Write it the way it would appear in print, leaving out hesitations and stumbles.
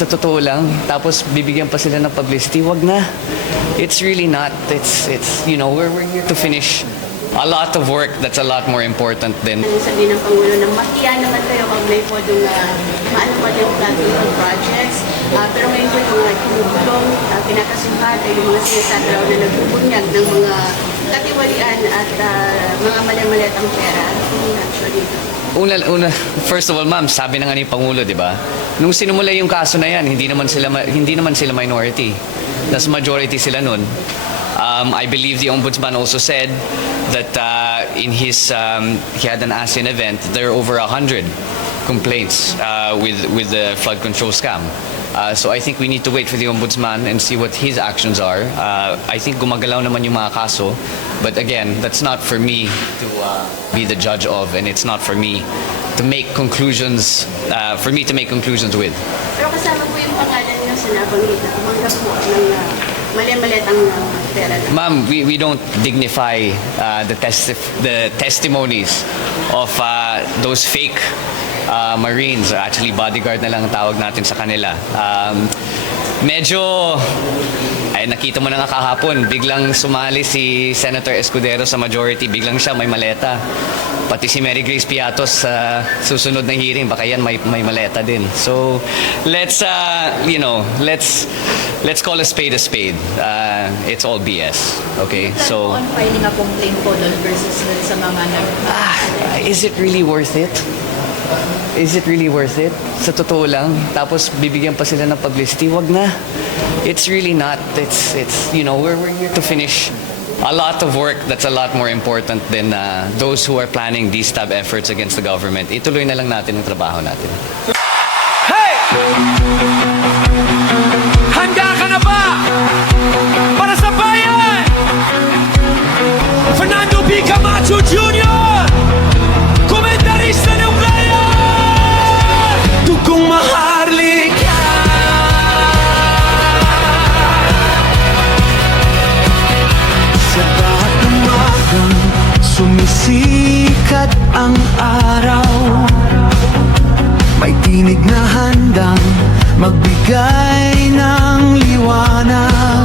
sa totoo lang. Tapos bibigyan pa sila ng publicity, wag na. It's really not. It's you know, we're here to finish a lot of work that's a lot more important than Sabi ng Pangulo na makiya naman kayo mag-play po doon maano pa yung planting ng projects. Pero ngayon po yung mga tinutulong, pinakasuhan ay yung mga sinasabi raw na nagbubunyag ng mga katiwalian at mga mali-maliatang pera. Actually, First of all, ma'am, sabi na nga ni Pangulo, di ba? Nung sinumula yung kaso na yan, hindi naman sila minority. Tas majority sila nun. I believe the Ombudsman also said that in his he had an ASEAN event, there are over 100 complaints with the flood control scam. So I think we need to wait for the Ombudsman and see what his actions are. I think gumagalaw naman yung mga kaso, but again, that's not for me to be the judge of, and it's not for me to make conclusions. With. pero kasama po yung pangalan niyo sa nabanggit na tumanggap po ng mali-maliatang pera. Ma'am, we don't dignify the testimonies of those fake Marines. Actually, bodyguard na lang ang tawag natin sa kanila. Medyo, ay nakita mo na nga kahapon, biglang sumali si Senator Escudero sa majority, biglang siya may maleta. Pati si Mary Grace Piatos sa susunod na hearing, baka yan may maleta din. So, let's call a spade a spade. It's all BS. Okay? So, on filing a complaint po doon versus sa mga is it really worth it? Is it really worth it? Sa totoo lang. Tapos bibigyan pa sila ng publicity, wag na. It's really not. It's you know, we're here to finish a lot of work that's a lot more important than those who are planning these type efforts against the government. Ituloy na lang natin ang trabaho natin. Hey! Handa ka na ba? Para sa bayan! Fernando B. Camacho Jr. Komentarista ng bayan! Dugong maharlika! Sa bawat umagang sumisikat ang araw, may tinig na handang magbigay ng liwanag.